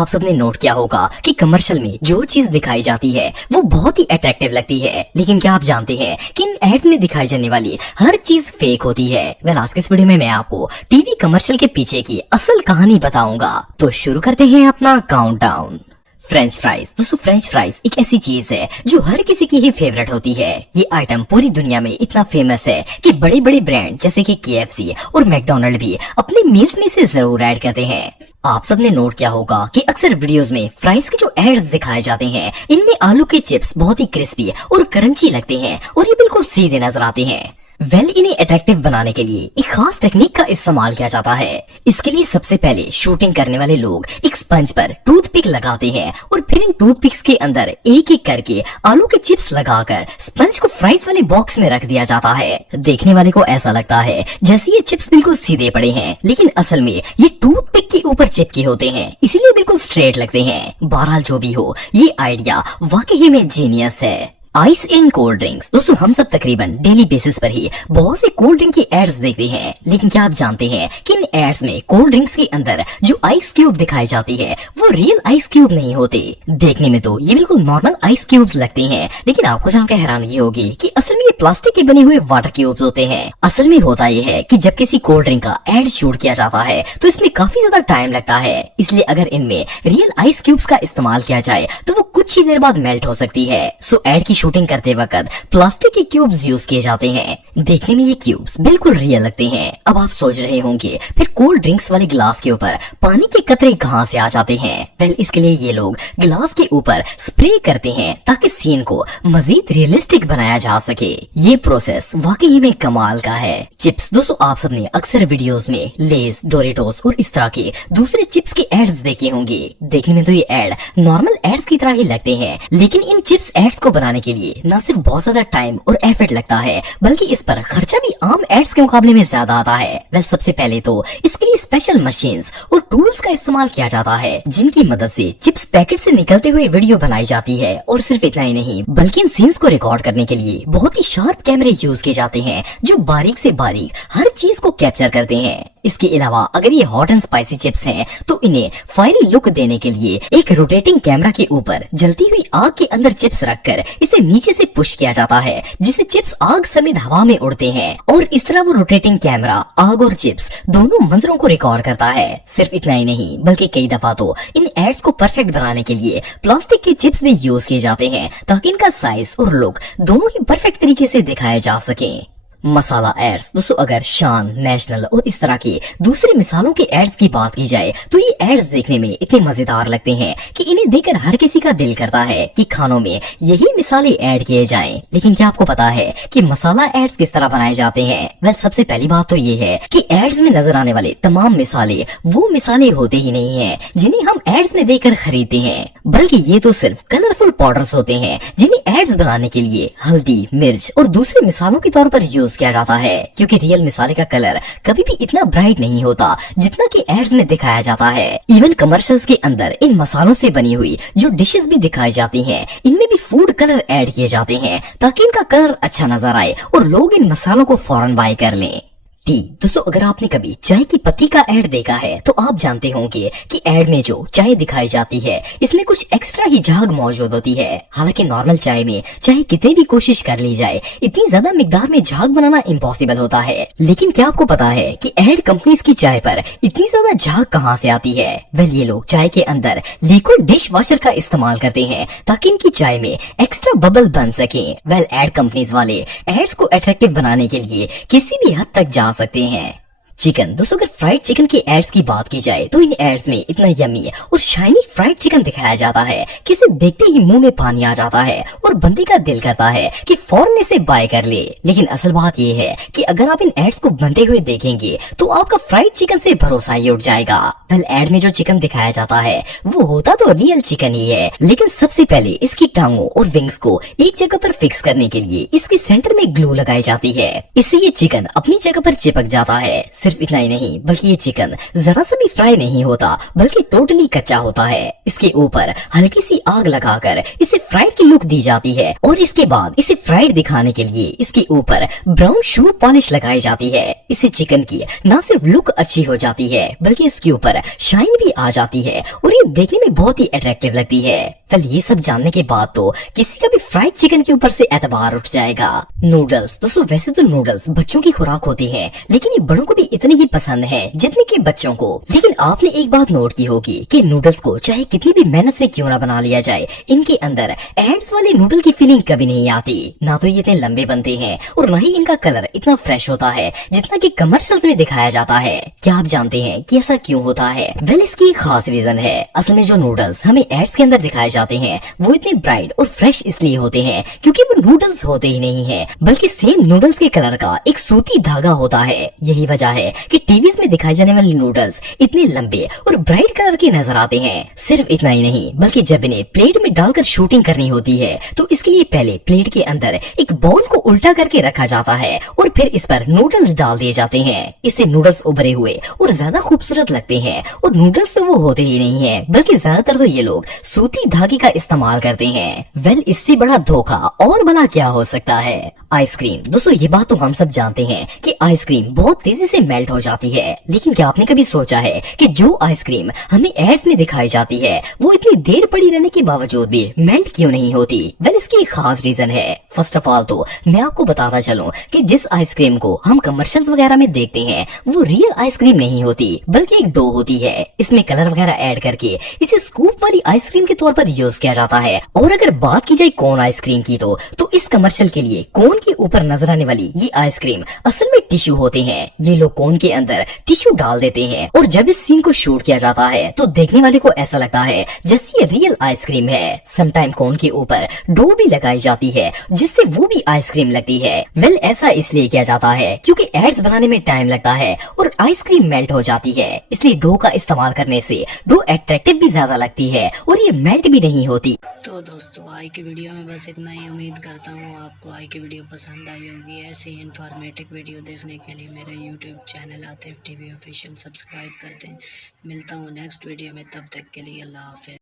आप सबने नोट किया होगा कि कमर्शियल में जो चीज दिखाई जाती है वो बहुत ही अट्रैक्टिव लगती है, लेकिन क्या आप जानते हैं कि इन एड्स में दिखाई जाने वाली हर चीज फेक होती है। आज के इस वीडियो में मैं आपको टीवी कमर्शियल के पीछे की असल कहानी बताऊंगा। तो शुरू करते हैं अपना काउंटडाउन। French fries. दोस्तों, फ्रेंच फ्राइज एक ऐसी चीज है जो हर किसी की ही फेवरेट होती है। ये आइटम पूरी दुनिया में इतना फेमस है कि बड़े बड़े ब्रांड जैसे कि KFC और मैकडोनल्ड भी अपने मील्स में इसे जरूर ऐड करते हैं। आप सबने नोट किया होगा कि अक्सर वीडियोस में फ्राइज के जो एड्स दिखाए जाते हैं, इनमें आलू के चिप्स बहुत ही क्रिस्पी और क्रंची लगते हैं और ये बिल्कुल सीधे नजर आते हैं। इन्हें अट्रैक्टिव बनाने के लिए एक खास टेक्निक का इस्तेमाल किया जाता है। इसके लिए सबसे पहले शूटिंग करने वाले लोग एक स्पंज पर टूथपिक लगाते हैं और फिर इन टूथपिक्स के अंदर एक एक करके आलू के चिप्स लगाकर स्पंज को फ्राइज वाले बॉक्स में रख दिया जाता है। देखने वाले को ऐसा लगता है जैसे ये चिप्स बिल्कुल सीधे पड़े हैं, लेकिन असल में ये टूथपिक के ऊपर चिपके होते हैं, इसीलिए बिल्कुल स्ट्रेट लगते हैं। बहरहाल जो भी हो, ये आइडिया वाकई में जीनियस है। Ice in cold drinks. दोस्तों, हम सब तकरीबन डेली बेसिस पर ही बहुत से कोल्ड ड्रिंक की एड्स देखते हैं, लेकिन क्या आप जानते हैं कि इन एड्स में कोल्ड ड्रिंक्स के अंदर जो आइस क्यूब दिखाई जाती है वो रियल आइस क्यूब नहीं होते। देखने में तो ये बिल्कुल नॉर्मल आइस क्यूब्स लगते हैं, लेकिन आपको जानकर हैरानगी होगी कि असल में ये प्लास्टिक के बने हुए वाटर क्यूब्स होते हैं। असल में होता ये है कि जब किसी कोल्ड ड्रिंक का एड शूट किया जाता है तो इसमें काफी ज्यादा टाइम लगता है, इसलिए अगर इनमें रियल आइस क्यूब्स का इस्तेमाल किया जाए तो वो कुछ ही देर बाद मेल्ट हो सकती है। सो एड की शूटिंग करते वक्त प्लास्टिक के क्यूब्स यूज किए जाते हैं। देखने में ये क्यूब्स बिल्कुल रियल लगते हैं। अब आप सोच रहे होंगे फिर कोल्ड ड्रिंक्स वाले गिलास के ऊपर पानी के कतरे कहां से आ जाते हैं? इसके लिए ये लोग गिलास के ऊपर स्प्रे करते हैं ताकि सीन को मजीद रियलिस्टिक बनाया जा सके। ये प्रोसेस वाकई में कमाल का है। चिप्स। दोस्तों, आप सबने अक्सर वीडियोस में लेस, डोरेटोस और इस तरह के दूसरे चिप्स के एड्स देखे होंगे। देखने में तो ये एड नॉर्मल एड्स की तरह ही लगते हैं, लेकिन इन चिप्स एड्स को बनाने के लिए न सिर्फ बहुत ज्यादा टाइम और एफर्ट लगता है, बल्कि इस पर खर्चा भी आम एड्स के मुकाबले में ज्यादा आता है। सबसे पहले तो इसके लिए स्पेशल मशीन्स और टूल्स का इस्तेमाल किया जाता है, जिनकी मदद से चिप्स पैकेट से निकलते हुए वीडियो बनाई जाती है। और सिर्फ इतना ही नहीं, बल्कि इन सीन्स को रिकॉर्ड करने के लिए बहुत ही शार्प कैमरे यूज किए जाते हैं जो बारीक से बारीक हर चीज को कैप्चर करते हैं। इसके अलावा अगर ये हॉट एंड स्पाइसी चिप्स हैं, तो इन्हें फायरी लुक देने के लिए एक रोटेटिंग कैमरा के ऊपर जलती हुई आग के अंदर चिप्स रखकर इसे नीचे से पुश किया जाता है, जिससे चिप्स आग समेत हवा में उड़ते हैं। और इस तरह वो रोटेटिंग कैमरा आग और चिप्स दोनों मंजरों को रिकॉर्ड करता है। सिर्फ इतना ही नहीं, बल्कि कई दफा तो इन एड्स को परफेक्ट बनाने के लिए प्लास्टिक के चिप्स भी यूज किए जाते हैं ताकि इनका साइज और लुक दोनों ही परफेक्ट तरीके से दिखाए जा सके। मसाला एड्स। दोस्तों, अगर शान, नेशनल और इस तरह के दूसरे मिसालों के एड्स की बात की जाए तो ये एड्स देखने में इतने मजेदार लगते हैं कि इन्हें देखकर हर किसी का दिल करता है कि खानों में यही मिसालें ऐड किए जाएं। लेकिन क्या आपको पता है कि मसाला एड्स किस तरह बनाए जाते हैं? सबसे पहली बात तो ये है कि एड्स में नजर आने वाले तमाम मिसाले वो मिसाले होते ही नहीं है जिन्हें हम एड्स में देखकर खरीदते हैं, बल्कि ये तो सिर्फ कलरफुल पाउडर्स होते हैं जिन्हें एड्स बनाने के लिए हल्दी, मिर्च और दूसरे मिसालों के तौर पर यूज किया जाता है। क्योंकि रियल मिसाले का कलर कभी भी इतना ब्राइट नहीं होता जितना कि एड्स में दिखाया जाता है। इवन कमर्शियल्स के अंदर इन मसालों से बनी हुई जो डिशेस भी दिखाई जाती हैं, इनमें भी फूड कलर ऐड किए जाते हैं ताकि इनका कलर अच्छा नजर आए और लोग इन मसालों को फौरन बाय कर लें। टी। दोस्तों, अगर आपने कभी चाय की पत्ती का ऐड देखा है तो आप जानते होंगे कि ऐड में जो चाय दिखाई जाती है इसमें कुछ एक्स्ट्रा ही झाग मौजूद होती है। हालांकि नॉर्मल चाय में चाहे कितनी भी कोशिश कर ली जाए, इतनी ज्यादा मिकदार में झाग बनाना इम्पॉसिबल होता है। लेकिन क्या आपको पता है कि ऐड कंपनीज की चाय पर इतनी ज्यादा झाग कहाँ से आती है? ये लोग चाय के अंदर लिक्विड डिश वॉशर का इस्तेमाल करते हैं ताकि इनकी चाय में एक्स्ट्रा बबल बन सके। ऐड कंपनीज वाले एड्स को अट्रैक्टिव बनाने के लिए किसी भी हद तक जा सकते हैं। चिकन। दोस्तों, अगर फ्राइड चिकन के एड्स की बात की जाए तो इन एड्स में इतना यम्मी और शाइनी फ्राइड चिकन दिखाया जाता है कि इसे देखते ही मुंह में पानी आ जाता है और बंदे का दिल करता है कि फौरन इसे बाय कर ले। लेकिन असल बात ये है कि अगर आप इन एड्स को बनते हुए देखेंगे तो आपका फ्राइड चिकन से भरोसा ही उठ जाएगा। एड में जो चिकन दिखाया जाता है वो होता तो रियल चिकन ही है, लेकिन सबसे पहले इसकी टांगों और विंग्स को एक जगह पर फिक्स करने के लिए इसके सेंटर में ग्लू लगाई जाती है। इससे ये चिकन अपनी जगह पर चिपक जाता है। सिर्फ इतना ही नहीं बल्कि ये चिकन जरा सा भी फ्राई नहीं होता बल्कि टोटली कच्चा होता है। इसके ऊपर हल्की सी आग लगाकर इसे फ्राइड की लुक दी जाती है और इसके बाद इसे फ्राइड दिखाने के लिए इसके ऊपर ब्राउन शू पॉलिश लगाई जाती है। इससे चिकन की न सिर्फ लुक अच्छी हो जाती है बल्कि इसके ऊपर शाइन भी आ जाती है और ये देखने में बहुत ही अट्रैक्टिव लगती है। कल ये सब जानने के बाद तो किसी का भी फ्राइड चिकन के ऊपर से एतबार उठ जाएगा। नूडल्स दोस्तों, वैसे तो नूडल्स बच्चों की खुराक होती है लेकिन ये बड़ों को भी इतने ही पसंद है जितने कि बच्चों को। लेकिन आपने एक बात नोट की होगी कि नूडल्स को चाहे कितनी भी मेहनत से क्यों ना बना लिया जाए, इनके अंदर एड्स वाले नूडल की फीलिंग कभी नहीं आती। ना तो ये इतने लंबे बनते हैं और न ही इनका कलर इतना फ्रेश होता है जितना कि कमर्शियल्स में दिखाया जाता है। क्या आप जानते हैं कि ऐसा क्यों होता है? वेल, इसकी एक खास रीजन है। असल में जो नूडल्स हमें एड्स के अंदर दिखाए जाते हैं वो इतने ब्राइट और फ्रेश इसलिए होते हैं क्योंकि वो नूडल्स होते ही नहीं है बल्कि सेम नूडल्स के कलर का एक सूती धागा होता है। यही वजह है कि टीवीज में दिखाए जाने वाले नूडल्स इतने लंबे और ब्राइट कलर के नजर आते हैं। सिर्फ इतना ही नहीं बल्कि जब इन्हें प्लेट में डालकर शूटिंग करनी होती है तो इसके लिए पहले प्लेट के अंदर एक बाउल को उल्टा करके रखा जाता है और फिर इस पर नूडल्स डाल दिए जाते हैं। इससे नूडल्स उभरे हुए और ज्यादा खूबसूरत लगते हैं और नूडल्स तो वो होते ही नहीं है बल्कि ज्यादातर तो ये लोग सूती धागे का इस्तेमाल करते हैं। वेल, इससे बड़ा धोखा और भला क्या हो सकता है? आइसक्रीम। दोस्तों, ये बात तो हम सब जानते हैं कि आइसक्रीम बहुत तेजी से मेल्ट हो जाती है, लेकिन क्या आपने कभी सोचा है कि जो आइसक्रीम हमें एड्स में दिखाई जाती है वो इतनी देर पड़ी रहने के बावजूद भी मेल्ट क्यों नहीं होती? वेल, इसकी एक खास रीजन है। फर्स्ट ऑफ ऑल तो मैं आपको बताता चलूं कि जिस आइसक्रीम को हम कमर्शियल्स वगैरह में देखते हैं वो रियल आइसक्रीम नहीं होती बल्कि एक डो होती है। इसमें कलर वगैरह ऐड करके इसे स्कूप वाली आइसक्रीम के तौर पर यूज किया जाता है। और अगर बात की जाए कोन आइसक्रीम की तो इस कमर्शियल के लिए कोन के ऊपर नजर आने वाली ये आइसक्रीम असल में टिश्यू होते हैं। ये लोग कोन के अंदर टिश्यू डाल देते हैं और जब इस सीन को शूट किया जाता है तो देखने वाले को ऐसा लगता है जैसे ये रियल आइसक्रीम है। समटाइम कोन के ऊपर डो भी लगाई जाती है जिससे वो भी आइसक्रीम लगती है। वेल, ऐसा इसलिए किया जाता है क्योंकि एड्स बनाने में टाइम लगता है और आइसक्रीम मेल्ट हो जाती है, इसलिए डो का इस्तेमाल करने से डो अट्रैक्टिव भी ज्यादा लगती है और ये मेल्ट भी नहीं होती। तो दोस्तों, आज की वीडियो में बस इतना ही। उम्मीद करता हूँ आपको आज की वीडियो पसंद आई होगी। ऐसे ही इन्फॉर्मेटिव वीडियो देखने के लिए मेरे YouTube channel Atif TV official subscribe कर दें। मिलता हूँ नेक्स्ट वीडियो में, तब तक के लिए अल्लाह हाफ़िज़।